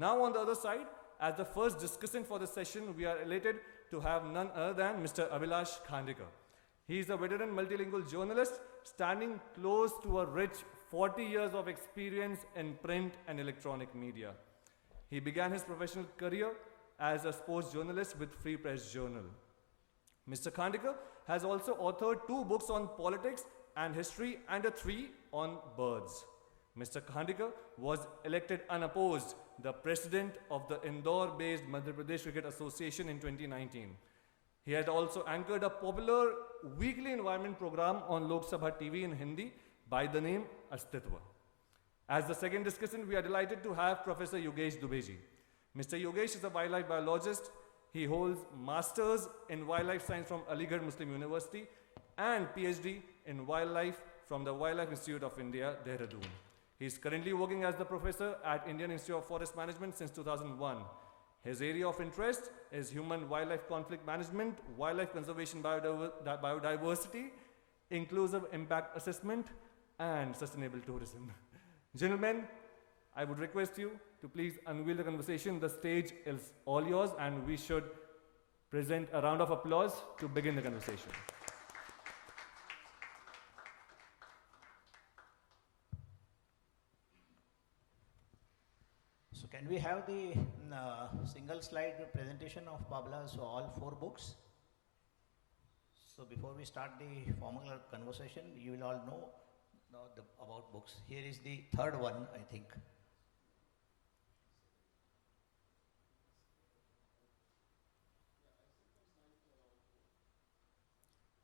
Now on the other side, as the first discussant for the session, we are elated to have none other than Mr. Abhilash Khandekar. He is a veteran multilingual journalist standing close to a rich 40 years of experience in print and electronic media. He began his professional career as a sports journalist with Free Press Journal. Mr. Khandekar has also authored 2 books on politics and history and 3 on birds. Mr. Khandekar was elected unopposed the president of the Indore-based Madhya Pradesh Cricket Association in 2019. He had also anchored a popular weekly environment program on Lok Sabha TV in Hindi by the name Astitva. As the second discussant, we are delighted to have Professor Yogesh Dubey. Mr. Yogesh is a wildlife biologist. He holds Masters in Wildlife Science from Aligarh Muslim University and PhD in Wildlife from the Wildlife Institute of India, Dehradun. He is currently working as the professor at Indian Institute of Forest Management since 2001. His area of interest is human-wildlife conflict management, wildlife conservation, biodiversity, inclusive impact assessment, and sustainable tourism. Gentlemen, I would request you to please unveil the conversation. The stage is all yours, and we should present a round of applause to begin the conversation. So can we have the single slide presentation of Pabla, so all 4 books? So before we start the formal conversation, you will all know about books. Here is the 3rd one, I think.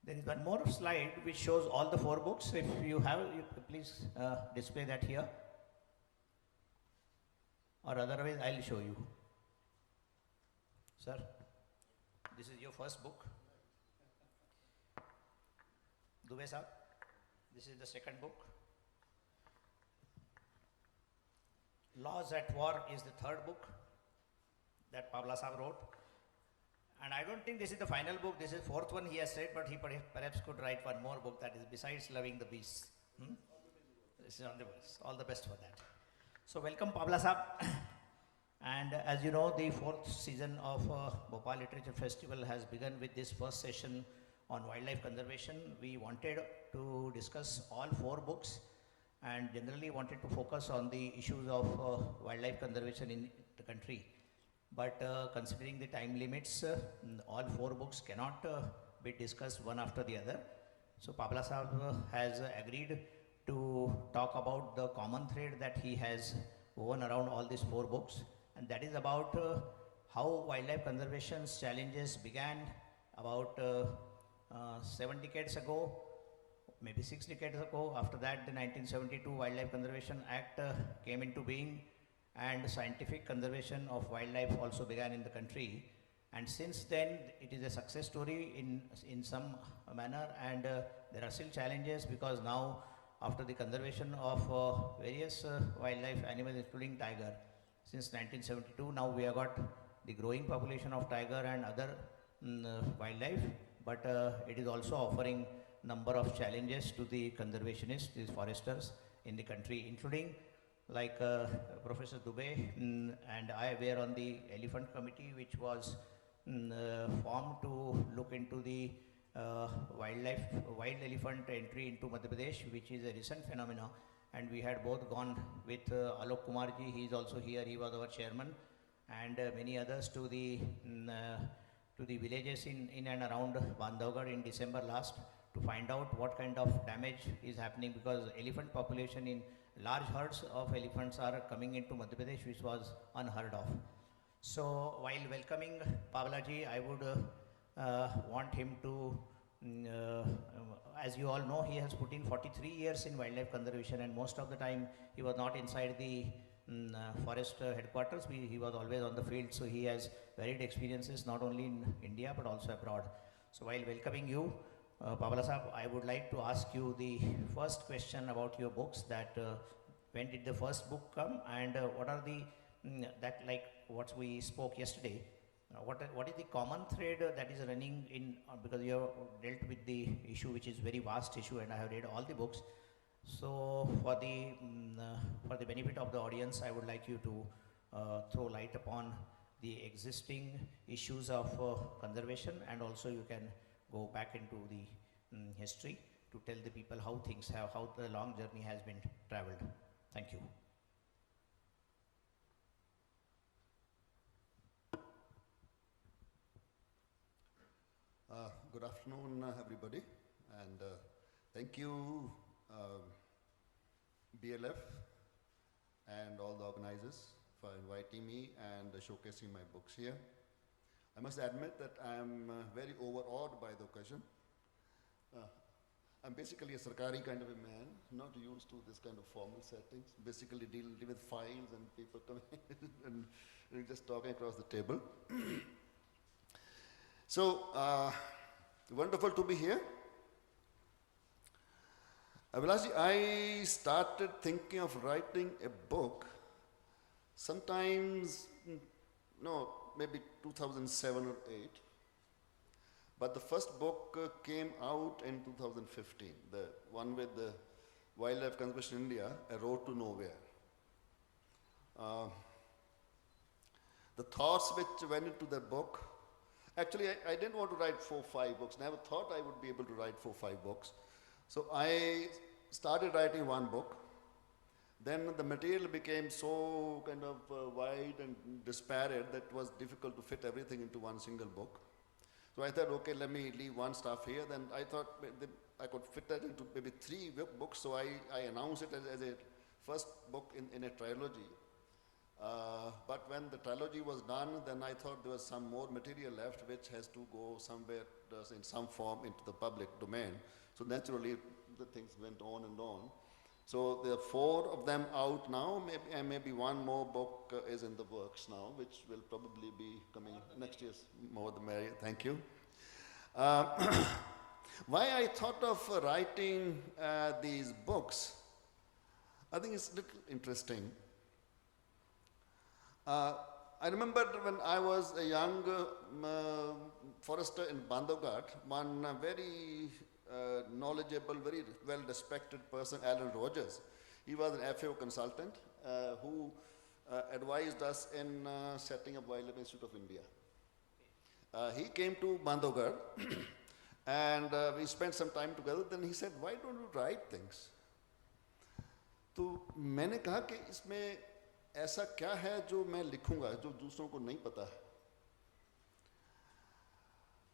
There is one more slide which shows all the 4 books. If you have, please display that here. Or otherwise, I'll show you. Sir, this is your first book. Dubey sir, this is the second book. Laws at War is the 3rd book that Pabla sir wrote. And I don't think this is the final book. This is 4th one he has said, but he perhaps could write one more book, that is besides Loving the Beasts. This is on the best. All the best for that. So welcome Pabla sir. And as you know, the 4th season of Bhopal Literature Festival has begun with this first session on wildlife conservation. We wanted to discuss all 4 books and generally wanted to focus on the issues of wildlife conservation in the country. But considering the time limits, all 4 books cannot be discussed one after the other. So Pabla sir has agreed to talk about the common thread that he has woven around all these 4 books, and that is about how wildlife conservation's challenges began about 7 decades ago, maybe 6 decades ago. After that, the 1972 Wildlife Conservation Act came into being, and scientific conservation of wildlife also began in the country. And since then, it is a success story in some manner, and there are still challenges, because now, after the conservation of various wildlife animals, including tiger, since 1972, now we have got the growing population of tiger and other wildlife, but it is also offering number of challenges to the conservationists, these foresters in the country, including like Professor Dubey and I were on the elephant committee, which was formed to look into the wild elephant entry into Madhya Pradesh, which is a recent phenomenon. And we had both gone with Alok Kumarji, he is also here, he was our chairman, and many others to the villages in and around Bandhavgarh in December last, to find out what kind of damage is happening, because elephant population in large herds of elephants are coming into Madhya Pradesh, which was unheard of. So while welcoming Pabla ji, I would want him to, as you all know, he has put in 43 years in wildlife conservation, and most of the time he was not inside the forest headquarters. He was always on the field, so he has varied experiences not only in India but also abroad. So while welcoming you, Pabla Sahab, I would like to ask you the first question about your books, that when did the first book come, and what are the, like what we spoke yesterday, what is the common thread that is running in, because you have dealt with the issue, which is very vast issue, and I have read all the books. So for the benefit of the audience, I would like you to throw light upon the existing issues of conservation, and also you can go back into the history to tell the people how things have, how the long journey has been traveled. Thank you. Good afternoon, everybody, and thank you, BLF, and all the organizers for inviting me and showcasing my books here. I must admit that I am very overawed by the occasion. I'm basically a Sarkari kind of a man, not used to this kind of formal settings. Basically deal with files and people coming and just talking across the table. So, wonderful to be here. Abhilash, I started thinking of writing a book sometimes, no, maybe 2007 or 8. But the first book came out in 2015, the one with the Wildlife Conservation India, A Road to Nowhere. The thoughts which went into that book, actually I didn't want to write 4 or 5 books, never thought I would be able to write 4 or 5 books. So I started writing one book. Then the material became so kind of wide and disparate that it was difficult to fit everything into one single book. So I thought, okay, let me leave one stuff here. Then I thought I could fit that into maybe 3 books. So I announced it as a first book in a trilogy. But when the trilogy was done, then I thought there was some more material left which has to go somewhere in some form into the public domain. So naturally, the things went on and on. So there are 4 of them out now, maybe one more book is in the works now, which will probably be coming next year. More the merrier, thank you. Why I thought of writing these books, I think it's a little interesting. I remember when I was a young forester in Bandhavgarh, one very knowledgeable, very well-respected person, Alan Rogers. He was an FAO consultant who advised us in setting up Wildlife Institute of India. He came to Bandhavgarh and we spent some time together. Then he said, why don't you write things? तो मैंने कहा कि इसमें ऐसा क्या है जो मैं लिखूंगा जो दूसरों को नहीं पता है.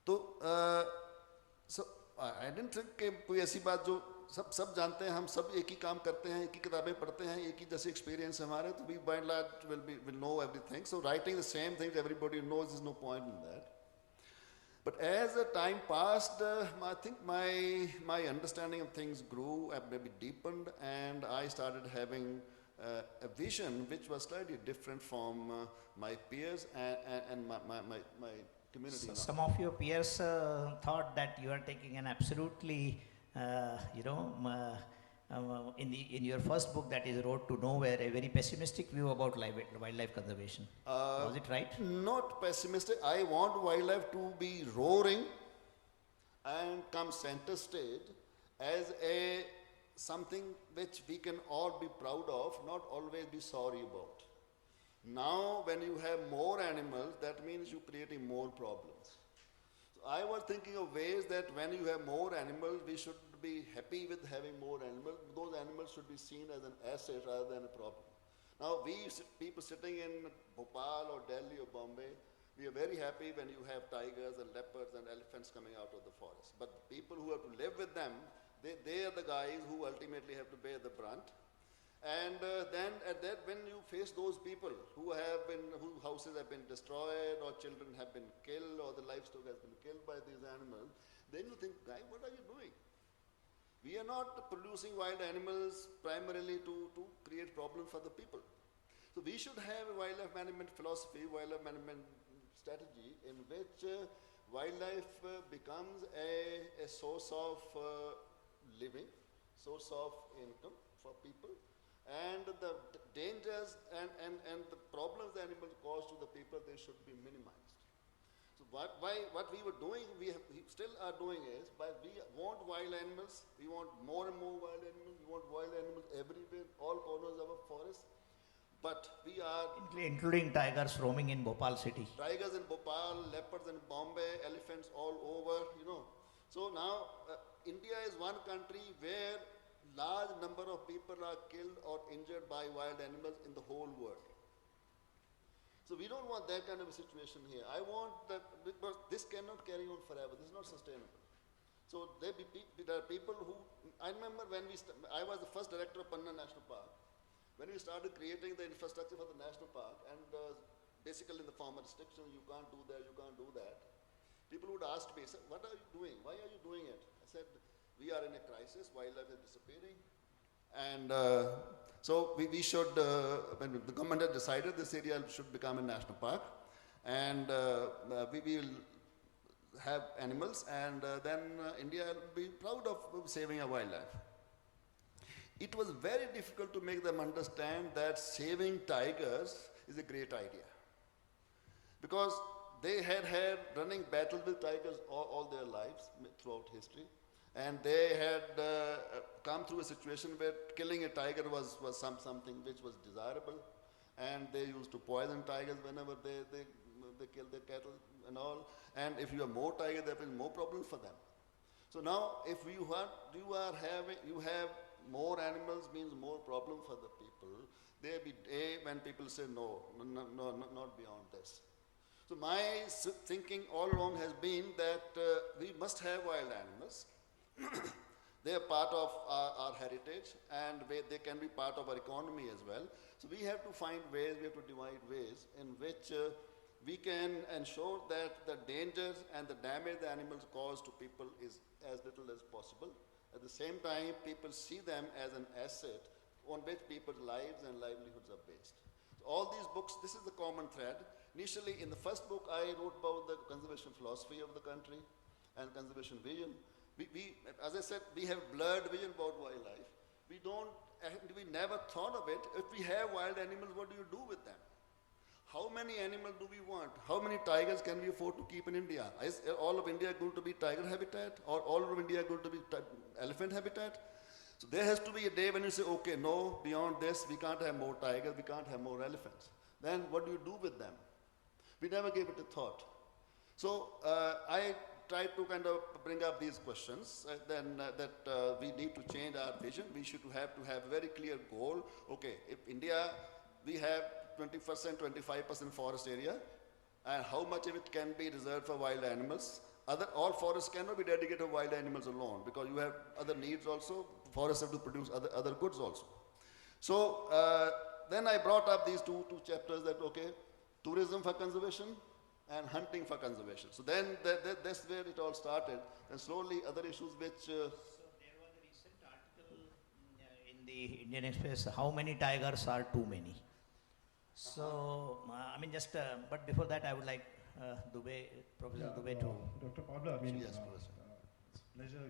तो so I didn't think कि कोई ऐसी बात जो सब जानते हैं, हम सब एक ही काम करते हैं, एक ही किताबें पढ़ते हैं, एक ही जैसे experience है हमारे, तो we by and large will know everything. So writing the same things everybody knows, there's no point in that. But as the time passed, I think my understanding of things grew, maybe deepened, and I started having a vision which was slightly different from my peers and my community. So some of your peers thought that you are taking an absolutely, in your first book, that is Road to Nowhere, a very pessimistic view about wildlife conservation. Was it right? Not pessimistic. I want wildlife to be roaring and come center stage as something which we can all be proud of, not always be sorry about. Now, when you have more animals, that means you're creating more problems. So I was thinking of ways that when you have more animals, we should be happy with having more animals. Those animals should be seen as an asset rather than a problem. Now, people sitting in Bhopal or Delhi or Bombay, we are very happy when you have tigers and leopards and elephants coming out of the forest. But people who have to live with them, they are the guys who ultimately have to bear the brunt. And then when you face those people whose houses have been destroyed, or children have been killed, or the livestock has been killed by these animals, then you think, guy, what are you doing? We are not producing wild animals primarily to create problems for the people. So we should have a wildlife management philosophy, wildlife management strategy in which wildlife becomes a source of living, source of income for people, and the dangers and the problems the animals cause to the people, they should be minimized. So what we were doing, we still are doing is, we want wild animals, we want more and more wild animals, we want wild animals everywhere, all corners of our forest. But we are Including tigers roaming in Bhopal city. tigers in Bhopal, leopards in Bombay, elephants all over, you know. So now India is one country where large number of people are killed or injured by wild animals in the whole world. So we don't want that kind of a situation here. I want that, because this cannot carry on forever. This is not sustainable. So there are people who, I remember when I was the first director of Panna National Park. When we started creating the infrastructure for the national park, and basically in the former restriction, you can't do that, you can't do that. People would ask me, what are you doing? Why are you doing it? I said, we are in a crisis, wildlife is disappearing. And so we should, when the government has decided this area should become a national park, and we will have animals, and then India will be proud of saving our wildlife. It was very difficult to make them understand that saving tigers is a great idea. Because they had running battles with tigers all their lives throughout history. And they had come through a situation where killing a tiger was something which was desirable. And they used to poison tigers whenever they killed their cattle and all. And if you have more tigers, there will be more problems for them. So now, if you have more animals means more problem for the people. When people say no, not beyond this. So my thinking all along has been that we must have wild animals. They are part of our heritage, and they can be part of our economy as well. So we have to find ways, we have to divide ways in which we can ensure that the dangers and the damage the animals cause to people is as little as possible. At the same time, people see them as an asset on which people's lives and livelihoods are based. So all these books, this is the common thread. Initially, in the first book, I wrote about the conservation philosophy of the country and conservation vision. As I said, we have blurred vision about wildlife. We never thought of it. If we have wild animals, what do you do with them? How many animals do we want? How many tigers can we afford to keep in India? Is all of India going to be tiger habitat? Or all of India going to be elephant habitat? So there has to be a day when you say, okay, no, beyond this, we can't have more tigers, we can't have more elephants. Then what do you do with them? We never gave it a thought. So I tried to kind of bring up these questions, that we need to change our vision. We should have to have a very clear goal. Okay, if India, we have 20%, 25% forest area, and how much of it can be reserved for wild animals. All forests cannot be dedicated to wild animals alone, because you have other needs also. Forests have to produce other goods also. So then I brought up these two chapters that, okay, tourism for conservation and hunting for conservation. So then that's where it all started. And slowly other issues which... So there was a recent article in the Indian Express, how many tigers are too many? So, but before that, I would like Professor Dubey to... Dr. Pabla, Yes, Professor. it's a pleasure,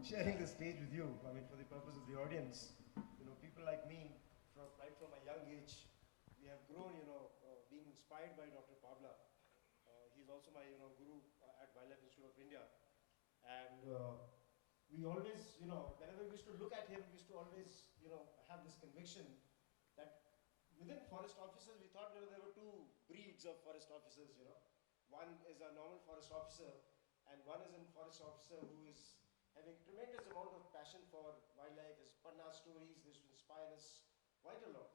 sharing the stage with you. For the purpose of the audience, people like me, right from a young age, we have grown, being inspired by Dr. Pabla. He's also my, guru at Wildlife Institute of India. And we always, whenever we used to look at him, we used to always, have this conviction that within forest officers, we thought there were two breeds of forest officers, One is a normal forest officer, and one is a forest officer who is having tremendous amount of passion for wildlife. His Panna stories, this will inspire us quite a lot.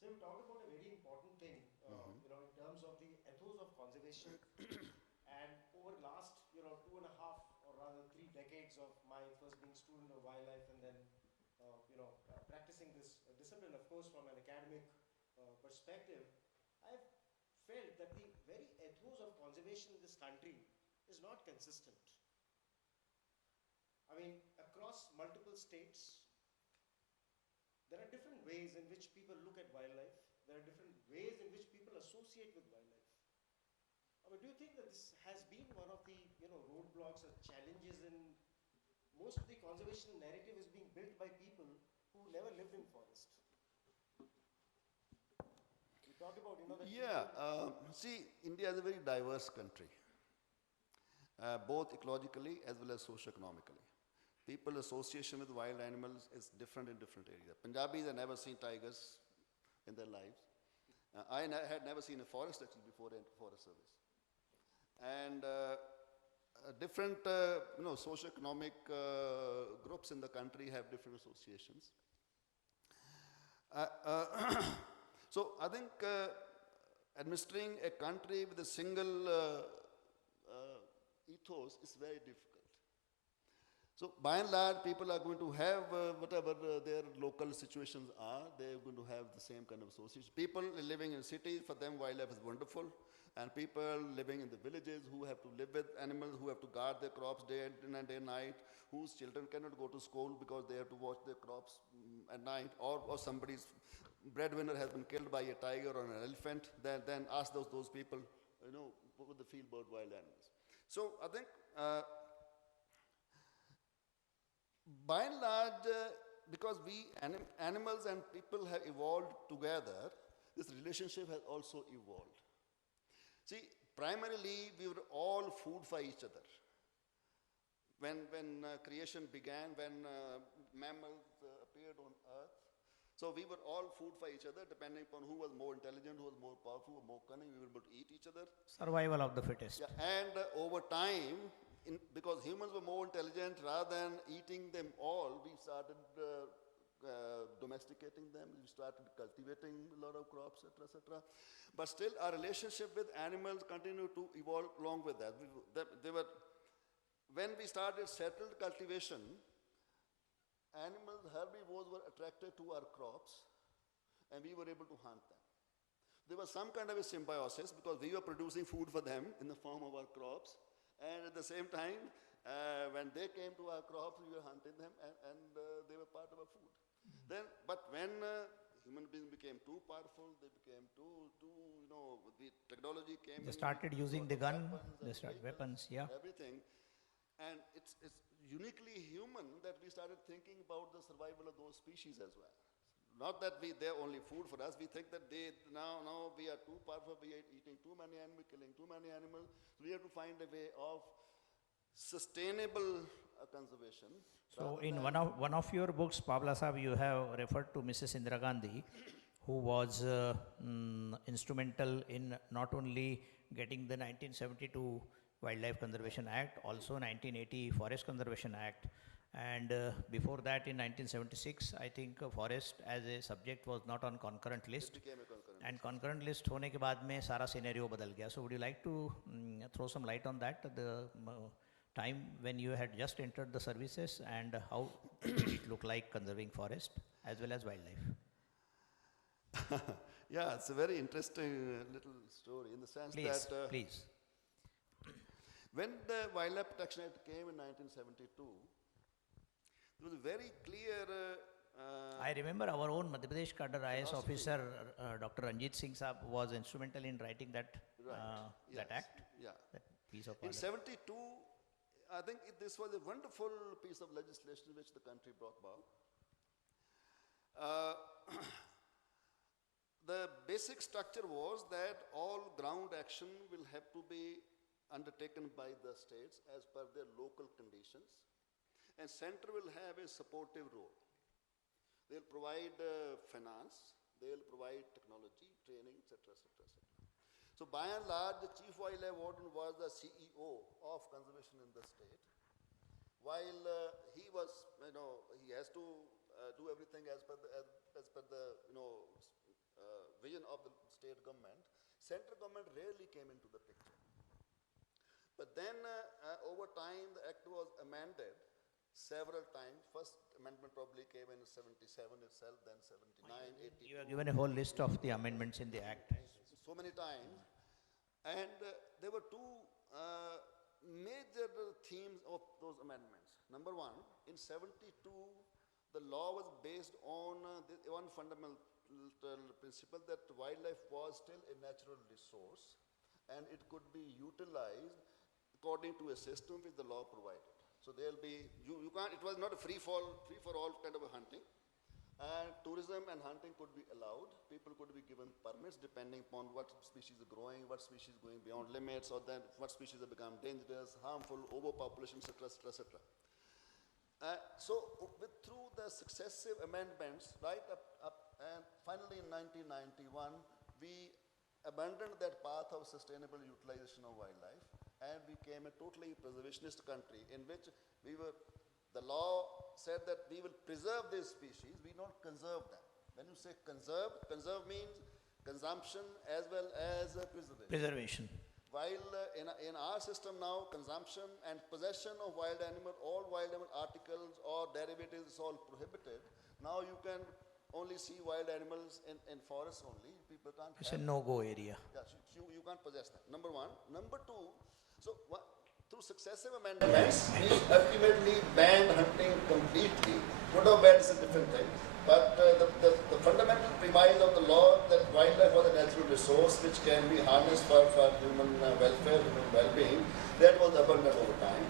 So we talk about a very important thing, in terms of the ethos of conservation. And over last, 2.5 or rather 3 decades of my first being student of wildlife and then, practicing this discipline, of course, from an academic perspective, I've felt that the very ethos of conservation in this country is not consistent. Across multiple states, there are different ways in which people look at wildlife. There are different ways in which people associate with wildlife. Do you think that this has been one of the roadblocks or challenges in most of the conservation narrative is being built by people who never lived in forest? We talked about see, India is a very diverse country, both ecologically as well as socio-economically. People's association with wild animals is different in different areas. Punjabis have never seen tigers in their lives. Had never seen a forest actually before I entered Forest Service. And different, socioeconomic groups in the country have different associations. So I think administering a country with a single ethos is very difficult. So by and large, people are going to have whatever their local situations are, they're going to have the same kind of association. People living in cities, for them wildlife is wonderful. And people living in the villages who have to live with animals, who have to guard their crops day and night, whose children cannot go to school because they have to watch their crops at night, or somebody's breadwinner has been killed by a tiger or an elephant, then ask those people, what would they feel about wild animals? So I think by and large, because we animals and people have evolved together, this relationship has also evolved. See, primarily we were all food for each other. When creation began, when mammals appeared on earth, so we were all food for each other, depending upon who was more intelligent, who was more powerful, more cunning, we were able to eat each other. Survival of the fittest. Yeah, and over time, because humans were more intelligent, rather than eating them all, we started domesticating them, we started cultivating a lot of crops, etc., etc. But still, our relationship with animals continued to evolve along with that. When we started settled cultivation, animals, herbivores were attracted to our crops, and we were able to hunt them. There was some kind of a symbiosis because we were producing food for them in the form of our crops, and at the same time, when they came to our crops, we were hunting them, and they were part of our food. But when human beings became too powerful, they became the technology came in. They started using the gun, they started weapons, yeah. Everything. And it's uniquely human that we started thinking about the survival of those species as well. Not that they're only food for us, we think that now we are too powerful, we are eating too many animals, killing too many animals. So we have to find a way of sustainable conservation. So in one of your books, Pabla Sahab, you have referred to Mrs. Indira Gandhi, who was instrumental in not only getting the 1972 Wildlife Conservation Act, also 1980 Forest Conservation Act, and before that in 1976, I think forest as a subject was not on concurrent list. It became a concurrent And concurrent list होने के बाद में सारा scenario बदल गया. So would you like to throw some light on that, the time when you had just entered the services, and how did it look like conserving forest as well as wildlife? Yeah, it's a very interesting little story in the sense Please, that please. when the Wildlife Protection Act came in 1972, there was a very clear. I remember our own Madhya Pradesh cadre IAS officer, Dr. Ranjit Singh Saab, was instrumental in writing that that act, that piece of In policy. 72, I think this was a wonderful piece of legislation which the country brought about. The basic structure was that all ground action will have to be undertaken by the states as per their local conditions, and center will have a supportive role. They'll provide finance, they'll provide technology, training, etc., etc., etc. So by and large, the Chief Wildlife Warden was the CEO of conservation in the state. While he was, he has to do everything as per the vision of the state government. Central government rarely came into the picture. But then over time, the act was amended several times. First amendment probably came in 77 itself, then 79, 82. You have given a whole list of the amendments in the act. So many times. And there were two major themes of those amendments. Number one, in 72, the law was based on one fundamental principle that wildlife was still a natural resource and it could be utilized according to a system which the law provided. So there'll be, you can't, it was not a free for all kind of a hunting. And tourism and hunting could be allowed. People could be given permits depending upon what species are growing, what species are going beyond limits, or then what species have become dangerous, harmful, overpopulation, etc., etc., etc. So through the successive amendments, right up, and finally in 1991, we abandoned that path of sustainable utilization of wildlife and became a totally preservationist country in which the law said that we will preserve these species, we don't conserve them. When you say conserve, conserve means consumption as well as preservation. Preservation. While in our system now, consumption and possession of wild animal, all wild animal articles or derivatives is all prohibited. Now you can only see wild animals in forests only. People can't. It's a no-go area. Yeah, you can't possess them. Number one. Number two, through successive amendments, we ultimately banned hunting completely. Good or bad is a different thing. But the fundamental premise of the law that wildlife was a natural resource which can be harnessed for human welfare, human well-being, that was abandoned over time.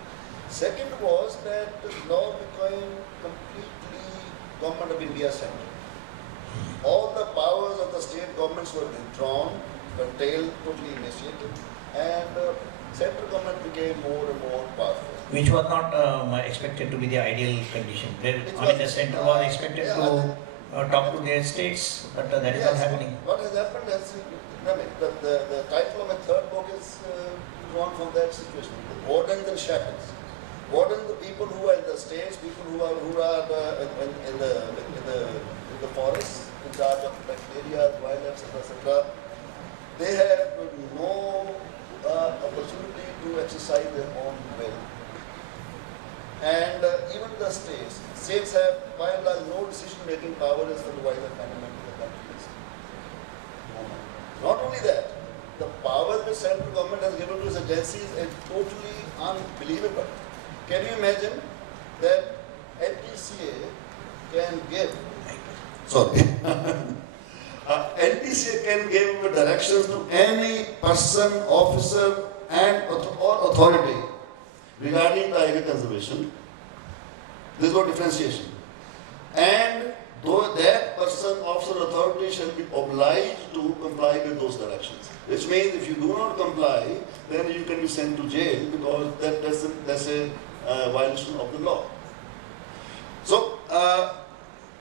Second was that the law became completely Government of India centered. All the powers of the state governments were withdrawn, curtailed, totally initiated, and central government became more and more powerful. Which was not expected to be the ideal condition. The center was expected to talk to their states, but that is not happening. What has happened is, the title of my third book is drawn from that situation. The wardens and shepherds. Wardens, the people who are in the states, people who are in the forests, in charge of protected areas, wildlife, etc. They have no opportunity to exercise their own will. And even the states have by and large no decision-making power as for the wildlife management of the countries. Not only that, the power which central government has given to its agencies is totally unbelievable. Can you imagine that NTCA can give, NTCA can give directions to any person, officer and or authority regarding tiger conservation. There is no differentiation. And though that person, officer, authority shall be obliged to comply with those directions. Which means if you do not comply, then you can be sent to jail because that's a violation of the law. So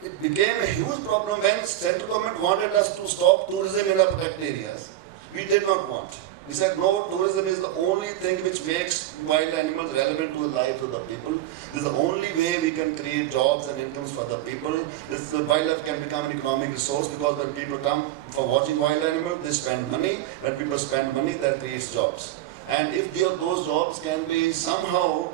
it became a huge problem when central government wanted us to stop tourism in our protected areas. We did not want. We said no, tourism is the only thing which makes wild animals relevant to the lives of the people. This is the only way we can create jobs and incomes for the people. Wildlife can become an economic resource because when people come for watching wild animals, they spend money. When people spend money, that creates jobs. And if those jobs can be somehow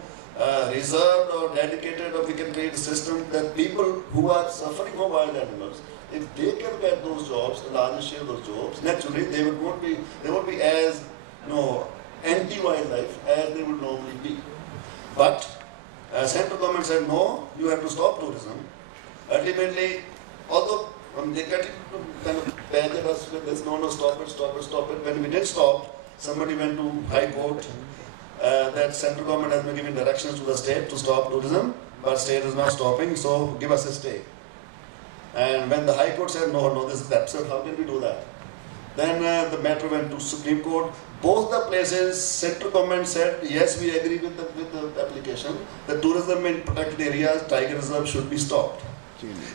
reserved or dedicated, or we can create a system that people who are suffering from wild animals, if they can get those jobs, a larger share of those jobs, naturally they won't be as anti-wildlife as they would normally be. But central government said no, you have to stop tourism. Ultimately, although they cut it to kind of badger us with this, no, stop it. When we did stop, somebody went to High Court. That central government has been giving directions to the state to stop tourism, but state is not stopping, so give us a stay. And when the High Court said, no, this is absurd, how can we do that? Then the matter went to Supreme Court. Both the places, central government said, yes, we agree with the application. The tourism in protected areas, tiger reserve should be stopped.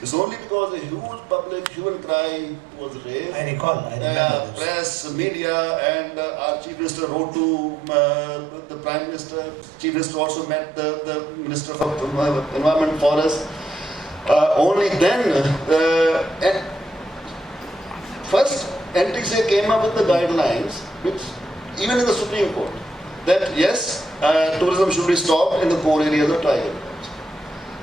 It's only because a huge public hue and cry was raised. I remember press, media, and our Chief Minister wrote to the Prime Minister. Chief Minister also met the Minister of Environment and Forest. Only then, first NTCA came up with the guidelines, which even in the Supreme Court, that yes, tourism should be stopped in the core areas of tiger.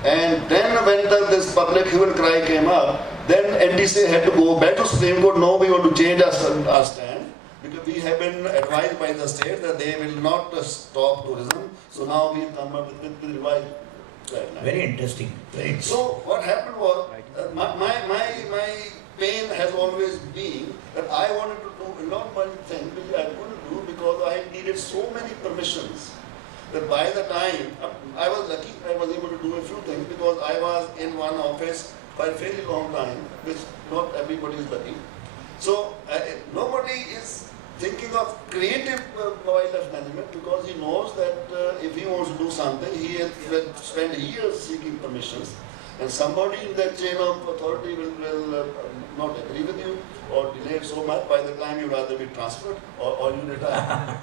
And then when this public hue and cry came up, then NTCA had to go back to Supreme Court. No, we want to change our stand because we have been advised by the state that they will not stop tourism. So now we come up with revised guidelines. Very interesting. So what happened was, my pain has always been that I wanted to do a lot of things which I couldn't do because I needed so many permissions. That by the time, I was lucky, I was able to do a few things because I was in one office for a fairly long time, which not everybody is lucky. So nobody is thinking of creative wildlife management because he knows that if he wants to do something, he has spent years seeking permissions. And somebody in that chain of authority will not agree with you or delay it so much, by the time you rather be transferred or you retire.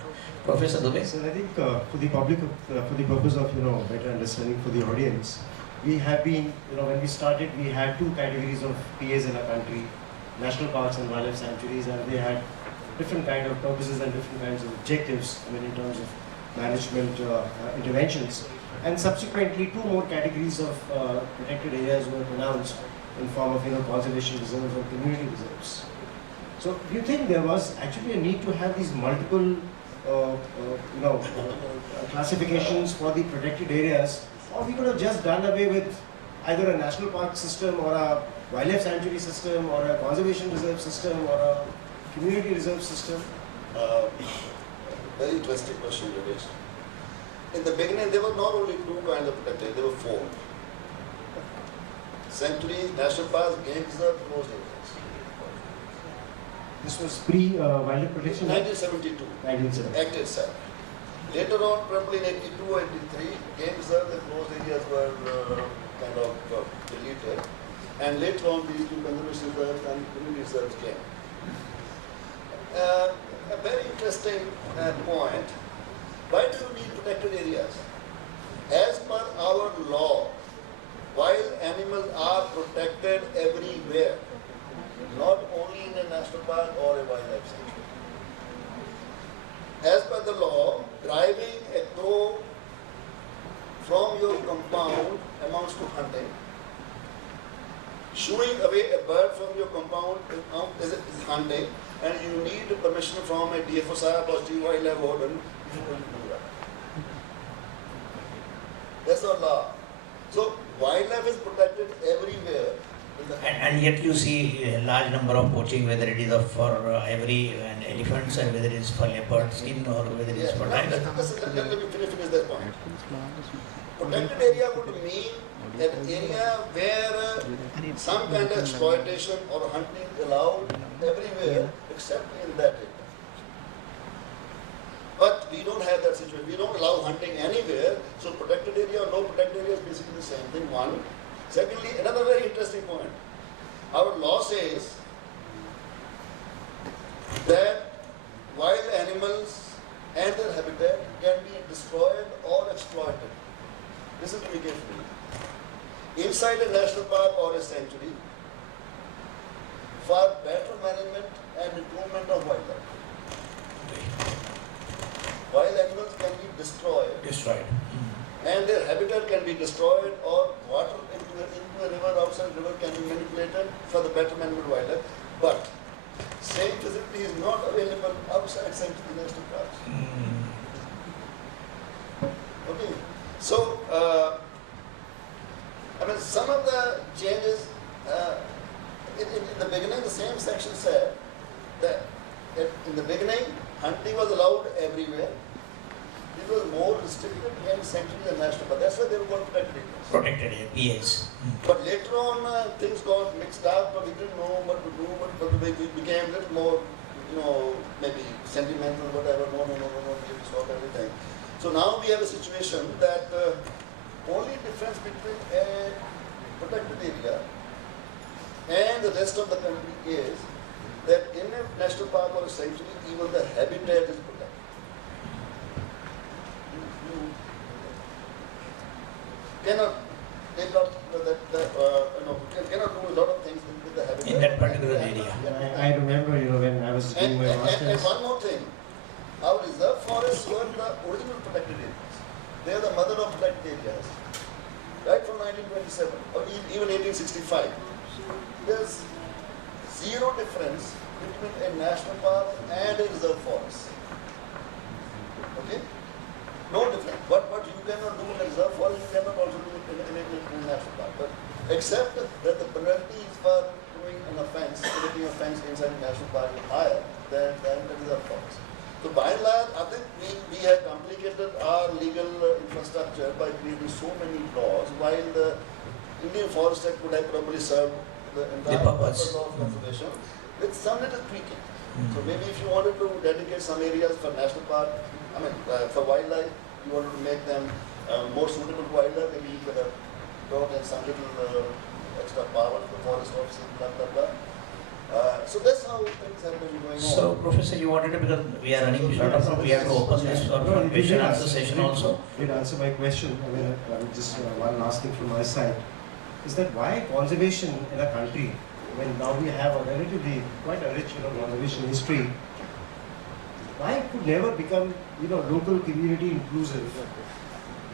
Professor Dubey? So I think for the public, for the purpose of better understanding for the audience, we have been when we started, we had two categories of PAs in our country: national parks and wildlife sanctuaries, and they had different kind of purposes and different kinds of objectives. I mean, in terms of management interventions, and subsequently two more categories of protected areas were pronounced in form of conservation reserves and community reserves. So, do you think there was actually a need to have these multiple classifications for the protected areas, or we could have just done away with either a national park system or a wildlife sanctuary system or a conservation reserve system or a community reserve system? Very interesting question, Yogesh. In the beginning, there were not only two kinds of protected, there were four. Sanctuaries, national parks, game reserve, closed areas. This was pre-wildlife protection Act? 1972. 1970. Act itself. Later on, probably in 82 or 83, game reserve and closed areas were kind of deleted. And later on, these two conservation reserves and community reserves came. A very interesting point. Why do you need protected areas? As per our law, wild animals are protected everywhere, not only in a national park or a wildlife sanctuary. As per the law, driving a crow from your compound amounts to hunting. Shooing away a bird from your compound is hunting, and you need permission from a DFO Sahib or Chief Wildlife Warden if you want to do that. That's our law. So wildlife is protected everywhere. And yet you see a large number of poaching, whether it is for ivory and elephants, and whether it is for leopard skin or whether it is for Let tiger. me finish that point. Protected area would mean an area where some kind of exploitation or hunting allowed everywhere except in that area. But we don't have that situation. We don't allow hunting anywhere. So protected area or no protected area is basically the same thing, one. Secondly, another very interesting point. Our law says that wild animals and their habitat can be destroyed or exploited. Listen to me carefully. Inside a national park or a sanctuary, for better management and improvement of wildlife. Wild animals can be destroyed. And their habitat can be destroyed, or water into a river, outside river can be manipulated for the betterment of wildlife. But same facility is not available outside sanctuary national parks. Okay, so I mean, some of the changes in the beginning, the same section said that in the beginning, hunting was allowed everywhere. It was more restricted in sanctuary and national park. That's why they were called protected areas. Protected area, PAs. But later on, things got mixed up, but we didn't know what to do, but we became a little more, maybe sentimental, whatever. No, we have to stop everything. So now we have a situation that only difference between a protected area and the rest of the country is that in a national park or a sanctuary, even the habitat is protected. You cannot take out cannot do a lot of things with the habitat. In that particular area. I remember, when I was doing my And masters. one more thing, our reserve forests were the original protected areas. They are the mother of protected areas. Right from 1927 or even 1865. There's zero difference between a national park and a reserve forest. Okay? No difference. What you cannot do in a reserve forest, you cannot also do in a national park. But except that the penalties for doing an offense, committing an offense inside a national park is higher than the reserve forest. So by and large, I think we have complicated our legal infrastructure by creating so many laws, while the Indian Forest Act would have probably served the entire purpose of conservation with some little tweaking. So maybe if you wanted to dedicate some areas for national park, for wildlife, you wanted to make them more suitable to wildlife, maybe you could have brought in some little extra power to the forest officer, blah, blah, blah. So that's how things have been going on. So, Professor, you wanted to, because we are running short of time, we have to open this for question answer session also. Did answer my question. I mean, just one last thing from my side is that why conservation in a country when now we have a relatively quite a rich, conservation history, why it could never become, local community inclusive?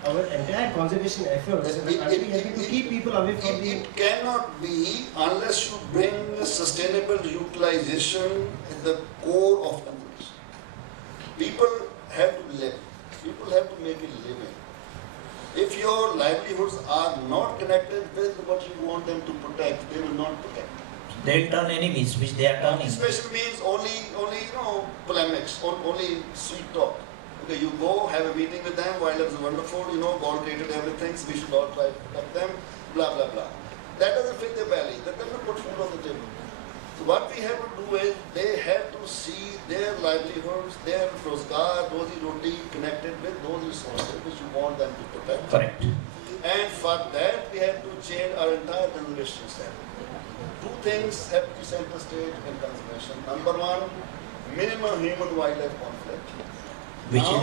Our entire conservation efforts in the country have been to keep people away from the. It cannot be unless you bring sustainable utilization at the core of conservation. People have to live. People have to make a living. If your livelihoods are not connected with what you want them to protect, they will not protect. They'll turn enemies, which they are turning. Especially means only polemics, only sweet talk. Okay, you go, have a meeting with them, wildlife is wonderful, God created everything, so we should all try to protect them, blah, blah, blah. That doesn't fit their belly. That doesn't put food on the table. So what we have to do is, they have to see their livelihoods, their rozgar, roti roti connected with those resources which you want them to protect. Correct. And for that, we have to change our entire conservation strategy. Two things have to be center stage in conservation. Number one, minimum human-wildlife conflict. Which is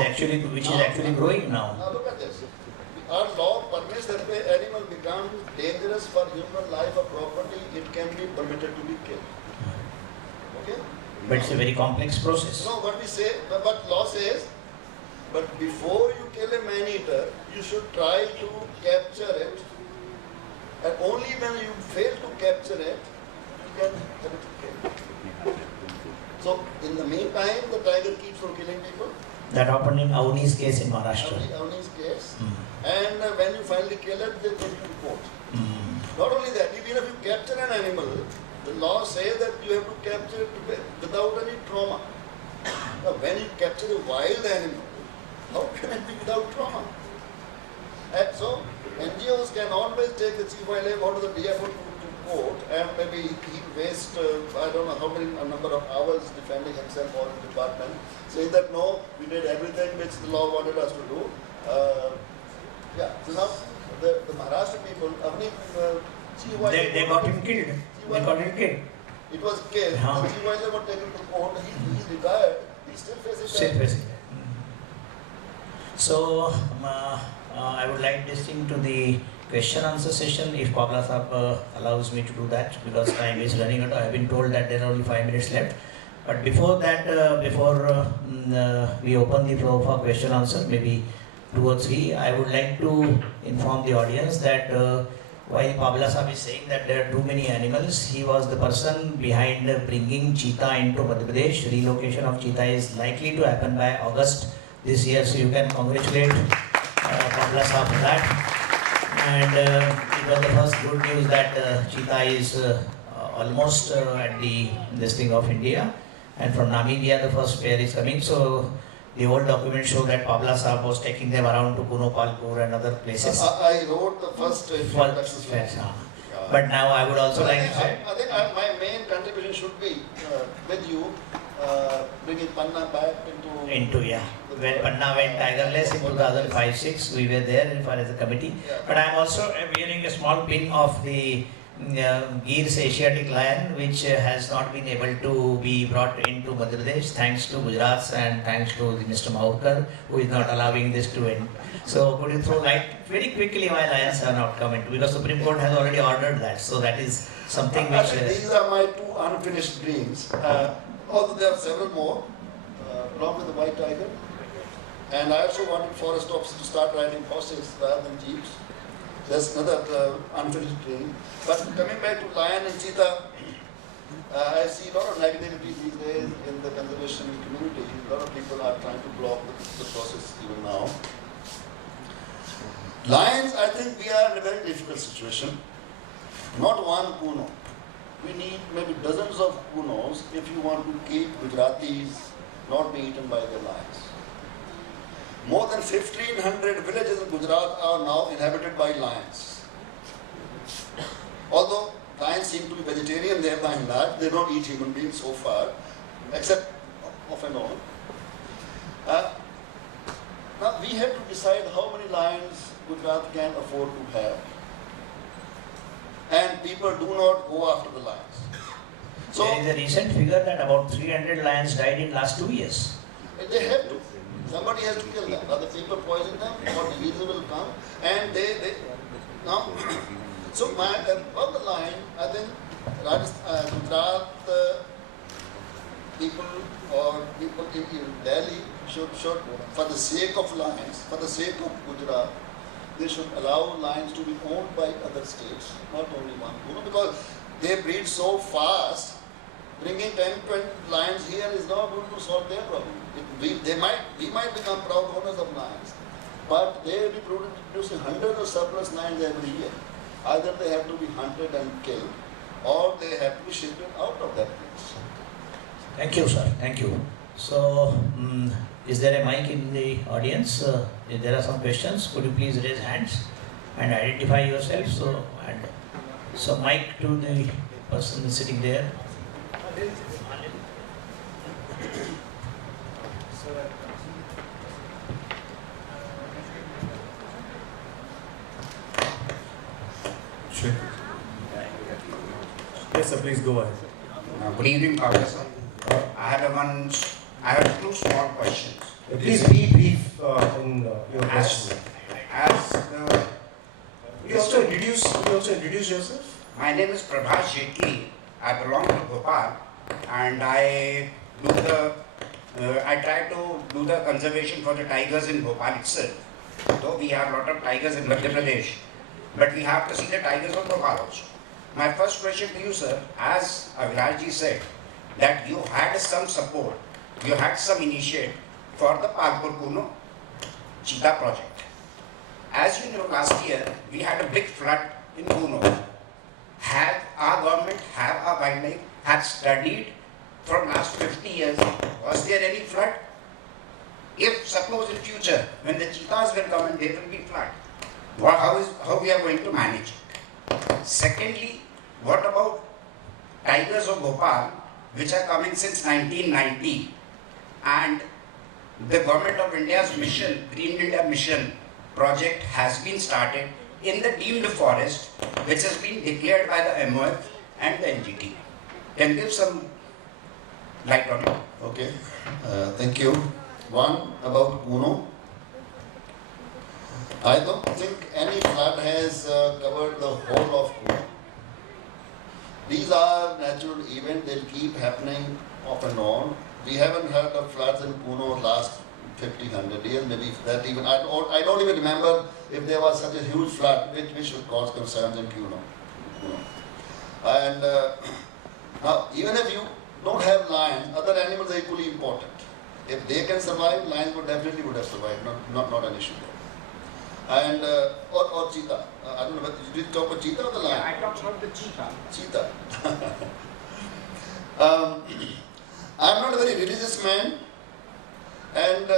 actually growing now. Now look at this. Our law permits that if an animal becomes dangerous for human life or property, it can be permitted to be killed. Okay? But it's a very complex process. No, what we say, what law says, but before you kill a man-eater, you should try to capture it. And only when you fail to capture it, you can have it killed. So, in the meantime, the tiger keeps on killing people. That happened in Avni's case in Maharashtra. Avni's case. And when you finally kill it, they take you to court. Not only that, even if you capture an animal, the law says that you have to capture it without any trauma. Now, when you capture a wild animal, how can it be without trauma? And so, NGOs can always take the chief wildlife out of the DFO to court, and maybe he waste, I don't know how many, a number of hours defending himself or the department, saying that no, we did everything which the law wanted us to do. So now the Maharashtra people, They got him killed. They got him killed. It was killed. Uh-huh. The chief wildlife was taken to court. He's retired. He's still facing Still facing. So, I would like this thing to the question answer session if Pabla Saab allows me to do that, because time is running out. I have been told that there are only 5 minutes left. But before that, we open the floor for question answer, maybe 2 or 3, I would like to inform the audience that while Pabla Saab is saying that there are too many animals, he was the person behind bringing cheetah into Madhya Pradesh. Relocation of cheetah is likely to happen by August this year, so you can congratulate Pabla Saab for that. And it was the first good news that cheetah is almost at this thing of India, and from Namibia the first pair is coming. So the old documents show that Pabla Saab was taking them around to Kuno Palpur and other places. I wrote the first introduction. But now I would also like to say, I think my main contribution should be with you bringing Panna back into when Panna went tigerless in 2005-6, we were there as a committee. Yeah. But I am also wearing a small pin of the Gir's Asiatic lion, which has not been able to be brought into Madhya Pradesh, thanks to Gujarat and thanks to Mr. Maurkar, who is not allowing this to end. So could you throw light very quickly why lions have not come into, because Supreme Court has already ordered that. So that is something which... these are my 2 unfinished dreams. Although there are several more, along with the white tiger. And I also wanted forest officers to start riding horses rather than jeeps. That's another unfinished dream. But coming back to lion and cheetah, I see a lot of negativity these days in the conservation community. A lot of people are trying to block the process even now. Lions, I think we are in a very difficult situation. Not one kuno. We need maybe dozens of kunos if you want to keep Gujaratis not being eaten by the lions. More than 1,500 villages in Gujarat are now inhabited by lions. Although lions seem to be vegetarian there by and large, they don't eat human beings so far, except off and on. Now we have to decide how many lions Gujarat can afford to have. people do not go after the lions. So there is a recent figure that about 300 lions died in last 2 years. they have to. Somebody has to kill them. Other people poison them, or diseases will come, and they now. So on the line, I think Gujarat people or people in Delhi should, for the sake of lions, for the sake of Gujarat, they should allow lions to be owned by other states, not only one. Because they breed so fast, bringing 10, 20 lions here is not going to solve their problem. We might become proud owners of lions, but they will be producing hundreds of surplus lions every year. Either they have to be hunted and killed, or they have to be shipped out of that place. Thank you, sir. Thank you. So, is there a mic in the audience? If there are some questions, could you please raise hands and identify yourself? So mic to the person sitting there. Sure. Yes, sir, please go ahead. Good evening, Pabla, sir. I have two small questions. Please be brief in your As, question. as Could you also introduce yourself? my name is Prabhas Jetli. I belong to Bhopal, and I try to do the conservation for the tigers in Bhopal itself. Though we have a lot of tigers in Madhya Pradesh, but we have to see the tigers of Bhopal also. My first question to you, sir, as Abhilash ji said, that you had some support, you had some initiative for the Pagpur Kuno cheetah project. As you know, last year we had a big flood in Kuno. Have our government, have our wildlife, had studied from last 50 years, was there any flood? If suppose in future, when the cheetahs will come and there will be flood, how we are going to manage it? Secondly, what about tigers of Bhopal, which are coming since 1990, and the government of India's mission, Green India Mission project has been started in the deemed forest, which has been declared by the MOF and the NGT. Can you give some light on it? Okay, thank you. One about Kuno. I don't think any flood has covered the whole of Kuno. These are natural events, they'll keep happening off and on. We haven't heard of floods in Kuno last 50, 100 years, maybe that even, I don't even remember if there was such a huge flood which would cause concerns in Kuno. And now, even if you don't have lions, other animals are equally important. If they can survive, lions would have survived, not an issue there. And, or cheetah. I don't know whether you did talk about cheetah or the lion? I talked about the cheetah. Cheetah. I'm not a very religious man, and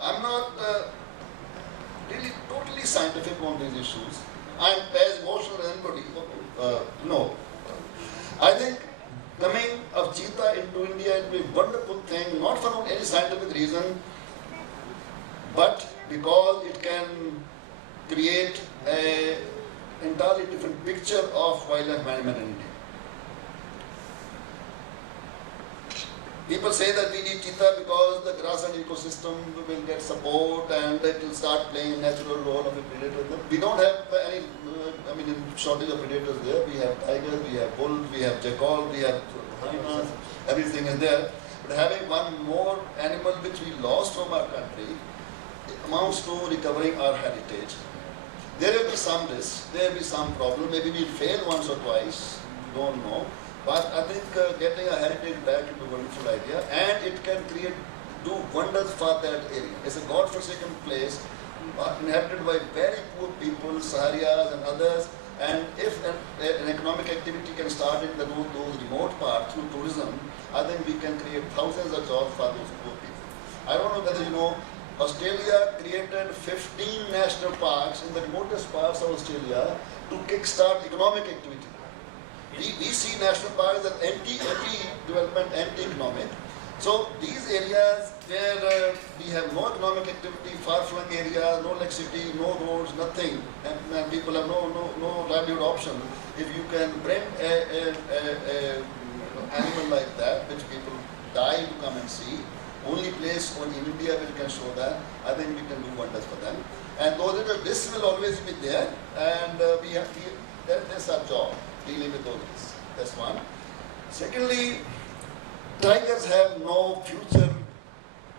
I'm not really totally scientific on these issues. I'm as emotional as anybody. No. I think coming of cheetah into India will be a wonderful thing, not for any scientific reason, but because it can create an entirely different picture of wildlife management in India. People say that we need cheetah because the grassland ecosystem will get support and it will start playing a natural role of a predator. We don't have any, shortage of predators there. We have tigers, we have wolves, we have jackal, we have hyenas, everything is there. But having one more animal which we lost from our country amounts to recovering our heritage. There will be some risk, there will be some problem, maybe we'll fail once or twice, don't know. But I think getting a heritage back is a wonderful idea, and it can do wonders for that area. It's a God-forsaken place, inhabited by very poor people, Saharias and others, and if an economic activity can start in those remote parts through tourism, I think we can create thousands of jobs for those poor people. I don't know whether you know, Australia created 15 national parks in the remotest parts of Australia to kickstart economic activity. We see national parks as anti-development, anti-economic, So these areas where we have no economic activity, far-flung area, no electricity, no roads, nothing, and people have no livelihood option. If you can bring a animal like that, which people die to come and see, only place in India which can show that, I think we can do wonders for them. And those little risks will always be there, and that's our job, dealing with those risks. That's one. Secondly, tigers have no future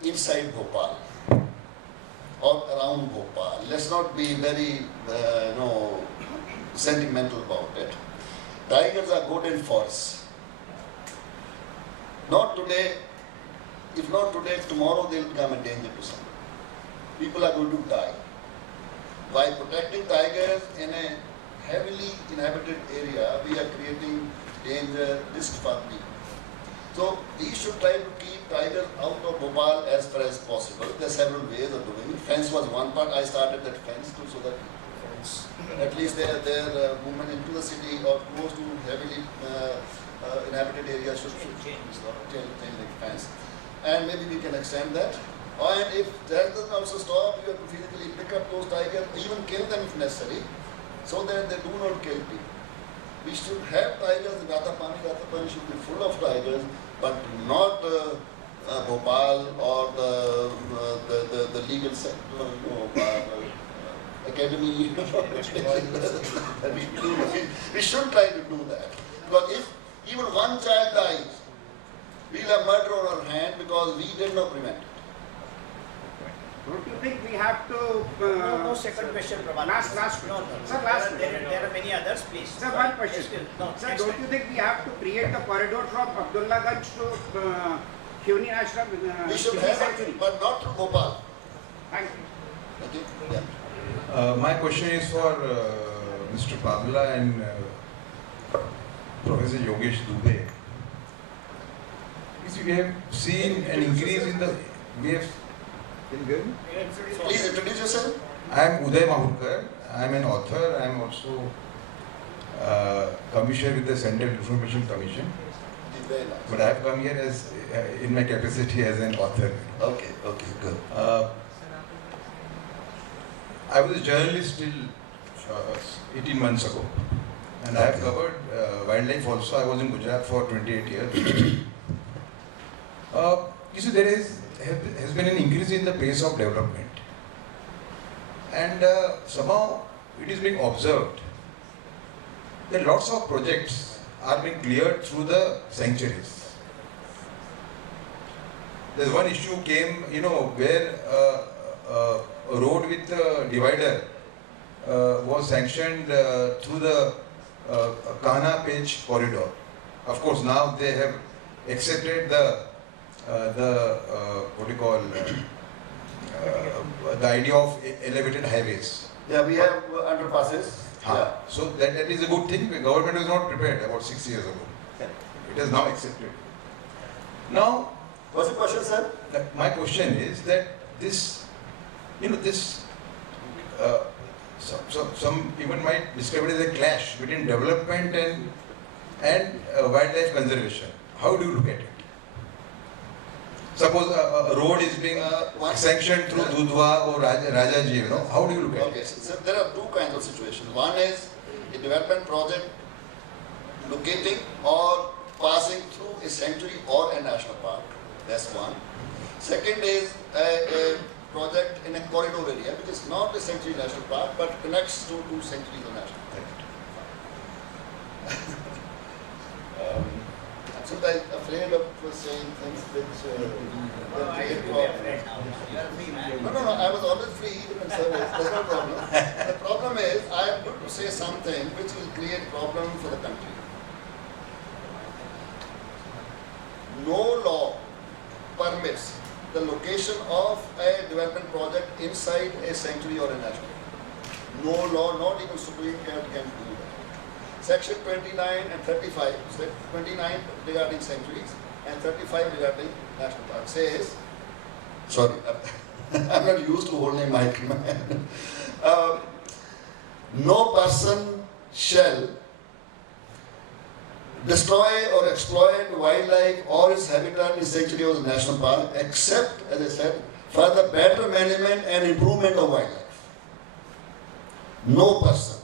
inside Bhopal or around Bhopal. Let's not be very sentimental about it. Tigers are good in forests. Not today. If not today, tomorrow they will become a danger to someone. People are going to die. By protecting tigers in a heavily inhabited area, we are creating danger, risk for people. So we should try to keep tigers out of Bhopal as far as possible. There are several ways of doing it. Fence was one part. I started that fence too, so that at least their movement into the city or close to heavily inhabited areas should change the fence. And maybe we can extend that. And if that doesn't also stop, you have to physically pick up those tigers, even kill them if necessary, so that they do not kill people. We should have tigers in Ratapani should be full of tigers, but not Bhopal or the legal sector, academy. We should try to do that. Because if even one child dies, we'll have murder on our hand because we did not prevent it. Don't you think we have to... No, second question, Prabhat. Last No. Sir, last there are many others, please. Sir, one question. Sir, don't you think we have to create the corridor from Abdullahganj to Kyuni Ashram? We should have it, but not through Bhopal. Thank you. Okay? Yeah. My question is for Mr. Pabla and Professor Yogesh Dubey. You see, we have seen an increase in the... Can you hear me? Please introduce yourself. I am Uday Mahurkar. I am an author. I am also commissioner with the Central Information Commission. Very nice. But I have come here as in my capacity as an author. Okay, good. I was a journalist till 18 months ago. And I have covered wildlife also. I was in Gujarat for 28 years. You see, there has been an increase in the pace of development. And somehow it is being observed that lots of projects are being cleared through the sanctuaries. There's one issue came, where a road with a divider was sanctioned through the Kahana Page corridor. Of course, now they have accepted the idea of elevated highways. Yeah, we have underpasses. Yeah. So that is a good thing. The government was not prepared about 6 years ago. It is now accepted. Now, What's the question, sir? my question is that some even might describe it as a clash between development and wildlife conservation. How do you look at it? Suppose a road is being sanctioned through Dudhwa or Rajaji, how do you look at it? Okay, so there are two kinds of situations. One is a development project locating or passing through a sanctuary or a national park. That's one. Second is a project in a corridor area, which is not a sanctuary national park, but connects to two sanctuaries or national parks. I'm sometimes afraid of saying things which create problems. No, I was always free even in service. There's no problem. The problem is, I am going to say something which will create problem for the country. No law permits the location of a development project inside a sanctuary or a national park. No law, not even Supreme Court can do that. Section 29 and 35, 29 regarding sanctuaries and 35 regarding national parks says, sorry, I'm not used to holding mic in my hand. No person shall destroy or exploit wildlife or its habitat in sanctuary or national park, except, as I said, for the better management and improvement of wildlife. No person.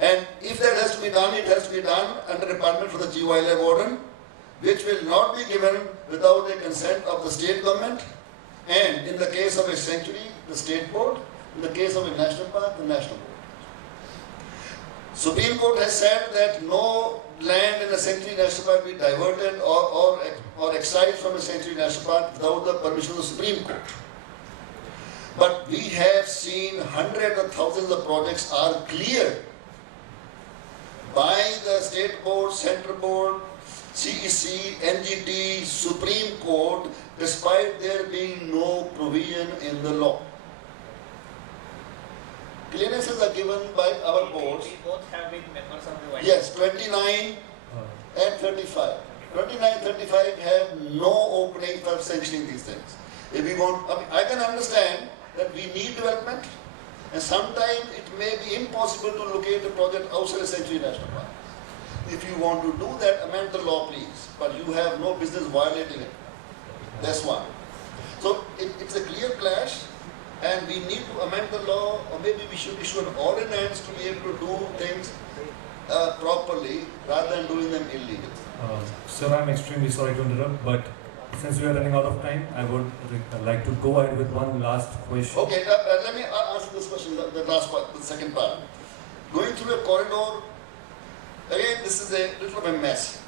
And if that has to be done, it has to be done under Department for the Chief Wildlife Warden, which will not be given without the consent of the state government, and in the case of a sanctuary, the state board, in the case of a national park, the national board. Supreme Court has said that no land in a sanctuary national park be diverted or excised from a sanctuary national park without the permission of the Supreme Court. But we have seen hundreds of thousands of projects are cleared by the state board, central board, CEC, NGT, Supreme Court, despite there being no provision in the law. Clearances are given by our boards. We both have been members of the White Yes, 29 and 35. 29 and 35 have no opening for sanctioning these things. If we want, I can understand that we need development, and sometimes it may be impossible to locate a project outside a sanctuary national park. If you want to do that, amend the law, please. But you have no business violating it. That's one. So it's a clear clash, and we need to amend the law, or maybe we should issue an ordinance to be able to do things properly rather than doing them illegally. Sir, I'm extremely sorry to interrupt, but since we are running out of time, I would like to go ahead with one last question. Okay, let me answer this question, the last part, the second part. Going through a corridor, again, this is a little of a mess.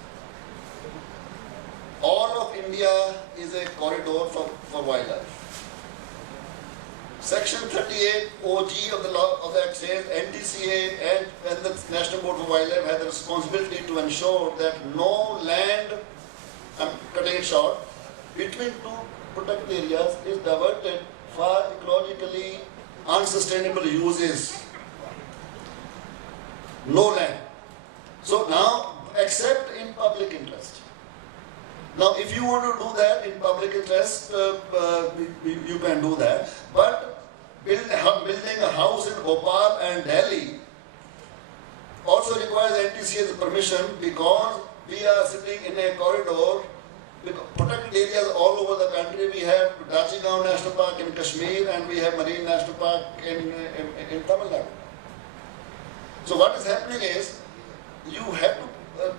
All of India is a corridor for wildlife. Section 38 OG of the law of the Act says NTCA and the National Board for Wildlife have the responsibility to ensure that no land, I'm cutting it short, between two protected areas is diverted for ecologically unsustainable uses. No land. So now, except in public interest. Now, if you want to do that in public interest, you can do that. But building a house in Bhopal and Delhi also requires NTCA's permission, because we are sitting in a corridor, protected areas all over the country. We have Dachigaon National Park in Kashmir, and we have Marine National Park in Tamil Nadu. So what is happening is, you have to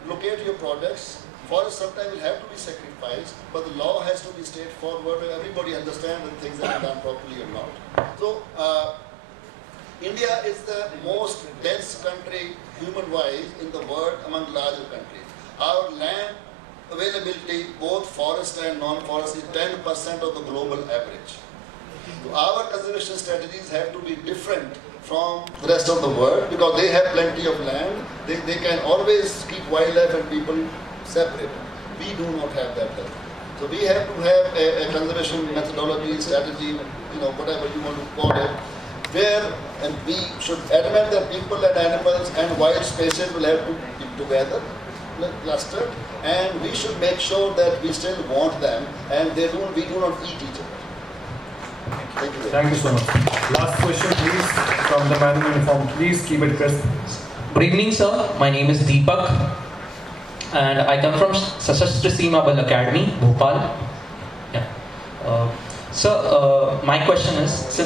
locate your projects. Forests sometimes will have to be sacrificed, but the law has to be straightforward and everybody understands that things are done properly or not. So, India is the most dense country, human-wise, in the world among larger countries. Our land availability, both forest and non-forest, is 10% of the global average. So our conservation strategies have to be different from the rest of the world, because they have plenty of land. They can always keep wildlife and people separate. We do not have that level. So we have to have a conservation methodology, strategy, whatever you want to call it, where and we should admit that people and animals and wild spaces will have to be together, clustered, and we should make sure that we still want them and we do not eat each other. Thank you. Thank you so much. Last question, please, from the man in uniform. Please keep it crisp. Good evening, sir. My name is Deepak, and I come from Sashastra Seema Bal Academy, Bhopal. Yeah. Sir, my question is,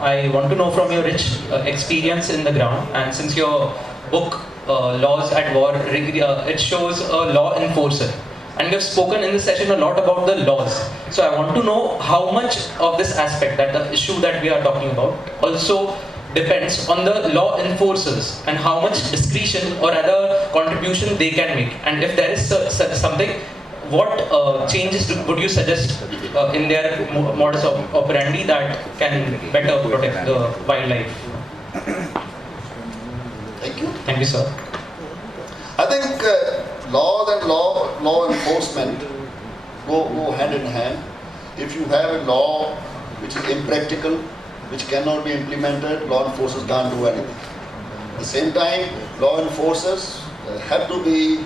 I want to know from your rich experience in the ground, and since your book, Laws at War, it shows a law enforcer. And we have spoken in this session a lot about the laws. So I want to know how much of this aspect, that the issue that we are talking about, also depends on the law enforcers and how much discretion or other contribution they can make. And if there is something, what changes would you suggest in their modus operandi that can better protect the wildlife? Thank you. Thank you, sir. I think laws and law enforcement go hand in hand. If you have a law which is impractical, which cannot be implemented, law enforcers can't do anything. At the same time, law enforcers have to be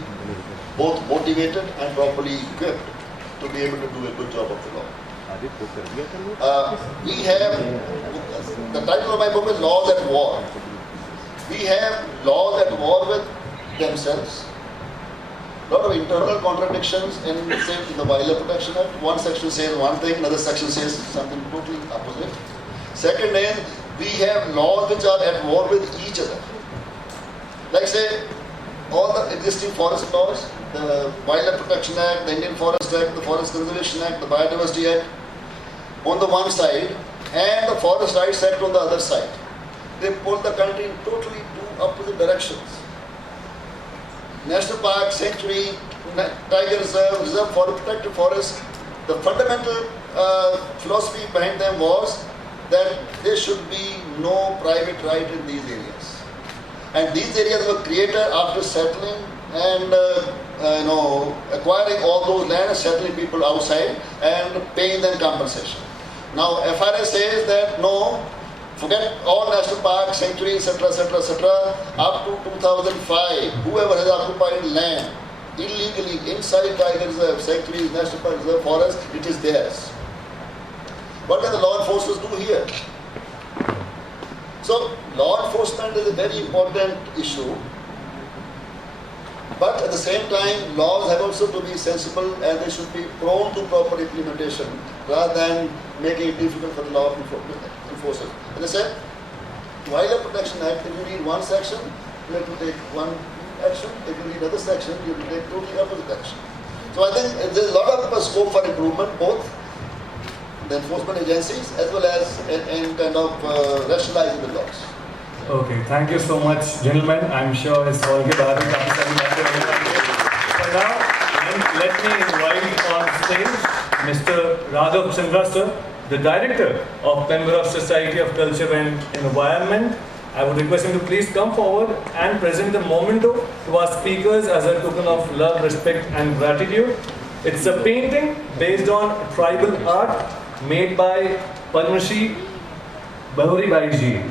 both motivated and properly equipped to be able to do a good job of the law. We have, the title of my book is Laws at War. We have laws at war with themselves. Lot of internal contradictions in, say, in the Wildlife Protection Act. One section says one thing, another section says something totally opposite. Second is, we have laws which are at war with each other. Like say, all the existing forest laws, the Wildlife Protection Act, the Indian Forest Act, the Forest Conservation Act, the Biodiversity Act, on the one side, and the Forest Rights Act on the other side. They pull the country in totally two opposite directions. National Park, Sanctuary, Tiger Reserve, Reserve for Protected Forest, the fundamental philosophy behind them was that there should be no private right in these areas. And these areas were created after settling and acquiring all those lands, settling people outside and paying them compensation. Now FRS says that no, forget all national parks, sanctuaries, etc., etc., etc. Up to 2005, whoever has occupied land illegally inside Tiger Reserve, sanctuaries, national park, reserve, forest, it is theirs. What can the law enforcers do here? So law enforcement is a very important issue, but at the same time, laws have also to be sensible and they should be prone to proper implementation rather than making it difficult for the law enforcers. As I said, Wildlife Protection Act, if you read one section, you have to take one action. If you read another section, you have to take totally opposite action. So I think there's a lot of scope for improvement, both the enforcement agencies as well as in kind of rationalizing the laws. Okay, thank you so much, gentlemen. I'm sure it's all good. So now, let me invite on stage Mr. Raghav Chandra, sir, the Director of Pembroke Society of Culture and Environment. I would request him to please come forward and present the memento to our speakers as a token of love, respect and gratitude. It's a painting based on tribal art made by Padmashri Bahuri Bai ji.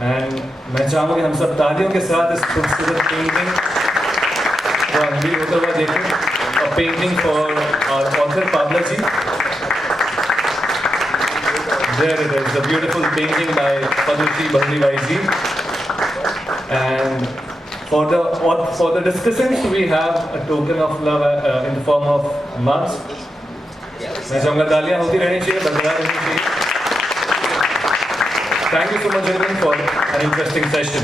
And मैं चाहूँगा कि हम सब तालियों के साथ इस खूबसूरत पेंटिंग को अनवील होता हुआ देखें. A painting for our author Pabla ji. There it is, a beautiful painting by Padmashri Bahuri Bai ji. And for the discussants, we have a token of love in the form of mugs. मैं चाहूँगा तालियां होती रहनी चाहिए, बरकरार रहनी चाहिए. Thank you so much, gentlemen, for an interesting session.